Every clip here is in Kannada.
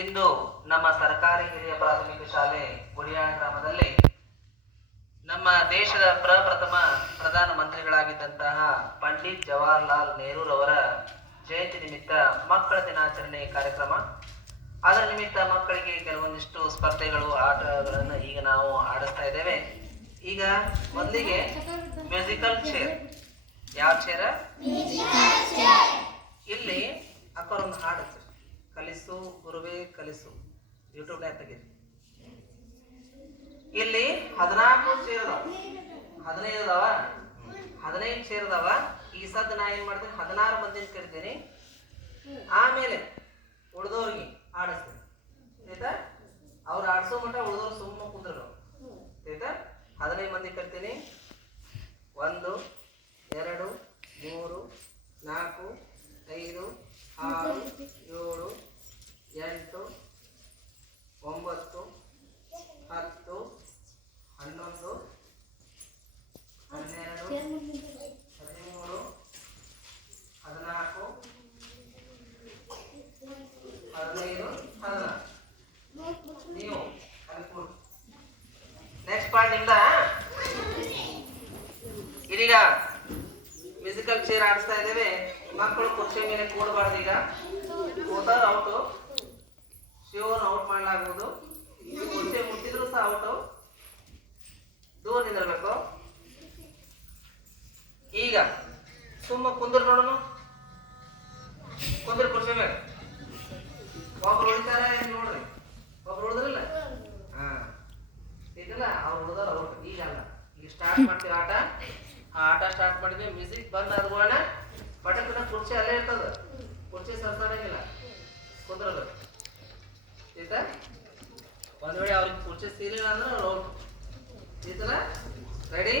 ಇಂದು ನಮ್ಮ ಸರ್ಕಾರಿ ಹಿರಿಯ ಪ್ರಾಥಮಿಕ ಶಾಲೆ ಗುಡಿಯಾಳ ಗ್ರಾಮದಲ್ಲಿ ನಮ್ಮ ದೇಶದ ಪ್ರಪ್ರಥಮ ಪ್ರಧಾನ ಮಂತ್ರಿಗಳಾಗಿದ್ದಂತಹ ಪಂಡಿತ್ ಜವಾಹರ್ಲಾಲ್ ನೆಹರೂರವರ ಜಯಂತಿ ನಿಮಿತ್ತ ಮಕ್ಕಳ ದಿನಾಚರಣೆ ಕಾರ್ಯಕ್ರಮ. ಅದರ ನಿಮಿತ್ತ ಮಕ್ಕಳಿಗೆ ಕೆಲವೊಂದಿಷ್ಟು ಸ್ಪರ್ಧೆಗಳು ಆಟಗಳನ್ನು ಈಗ ನಾವು ಆಡಿಸ್ತಾ ಇದ್ದೇವೆ. ಈಗ ಮೊದಲಿಗೆ ಮ್ಯೂಸಿಕಲ್ ಚೇರ್. ಯಾವ ಚೇರ? ಇಲ್ಲಿ ಅಕ್ಕರೊಂದು ಹಾಡು ಹಚ್ಚಿರಿ. ಕಲಿಸು, ಗುರುವೇ ಕಲಿಸು. ಯೂಟ್ಯೂಬ್ನಾಗ ತೆಗೀರಿ. ಇಲ್ಲಿ ಹದಿನಾಲ್ಕು ಚೇರ್ ಅದಾವ ಹದಿನೈದು ಅದಾವ. ಹದಿನೈದು ಚೇರ್ ಅದಾವ ಈ ಸದ್ ನಾ ಏನ್ ಮಾಡ್ತೀನಿ? ಹದಿನಾರು ಮಂದಿನ ಕರಿತೀನಿ. ಆಮೇಲೆ ಉಳ್ದವ್ರಿಗೆ ಆಡಿಸ್ತೀನಿ. ಆಯ್ತಾ? ಅವ್ರು ಆಡಿಸೋ ಮಟ್ಟ ಉಳ್ದೋರು ಸುಮ್ಮನೆ ಕುಂದ್ರು ಆಯ್ತಾ? ಹದಿನೈದು ಮಂದಿ ಕರಿತೀನಿ. ಒಂದು, ಎರಡು, ಮೂರು, ನಾಲ್ಕು, ಐದು, ಆರು, ಏಳು ಎಂಟು, ಒಂಬತ್ತು, ಹತ್ತು, ಹನ್ನೊಂದು, ಹನ್ನೆರಡು, ಹದಿಮೂರು, ಹದಿನಾಲ್ಕು, ಹದಿನೈದು, ಹದಿನಾಲ್ಕು. ನೀವು ನೆಕ್ಸ್ಟ್ ಪಾಯಿಂಟ್ ಇಂದ ಇದೀಗ ಮ್ಯೂಸಿಕಲ್ ಚೇರ್ ಆಡಿಸ್ತಾ ಇದ್ದೇವೆ. ಮಕ್ಕಳು ಕುರ್ಚಿ ಮೇಲೆ ಕೂಡಬಾರ್ದು ಈಗ. ಕೂತಾರ ಔಟು. ಶಿವನ ಔಟ್ ಮಾಡಲಾಗುವುದು ಕುರ್ಚಿ ಮುಟ್ಟಿದ್ರು ಸಹ ಔಟು ದೂರ ನಿಂದಿರ್ಬೇಕು. ಈಗ ಸುಮ್ಮ ಕುಂದ್ರ ನೋಡೋಣ. ಕುಂದ್ರ ಕುರ್ಚಿ ಒಬ್ರು ಉಳಿತಾರ ಏನ್ ನೋಡ್ರಿ. ಒಬ್ರು ಉಳಿದ್ರಲ್ಲ? ಹಾ. ಇದಲ್ಲ, ಅವ್ರು ಉಳಿದಾರ ಔಟ್ ಈಗ ಅಲ್ಲ. ಈಗ ಸ್ಟಾರ್ಟ್ ಮಾಡ್ತೀವಿ ಆಟ? ಆ ಆಟ ಸ್ಟಾರ್ಟ್ ಮಾಡಿದ್ವಿ ಮ್ಯೂಸಿಕ್ ಬಂದ್ ಆದ್ಕೊಳ್ಳೋಣ ಪಟಕನ ಕುರ್ಚಿ ಅಲ್ಲೇ ಇರ್ತದ. ಕುರ್ಚಿ ಸರ್ಸಾಡಂಗಿಲ್ಲ ಆಯ್ತಾ ಒಂದ್ ವೇಳೆ ಅವ್ರಿಗೆ ಕುರ್ಚಿ ಸೀಲಿಲ್ಲ ಅಂದ್ರೆ ಔಟ್ ಆಯ್ತಲ್ಲ ರೆಡಿ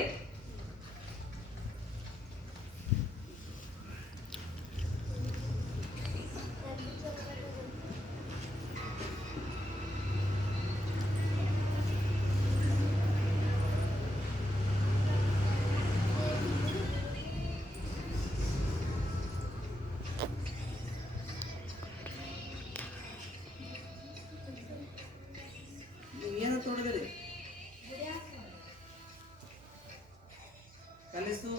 ತೊಗೊಂಡಿದ್ದೀರಿ ಕಲಿಸು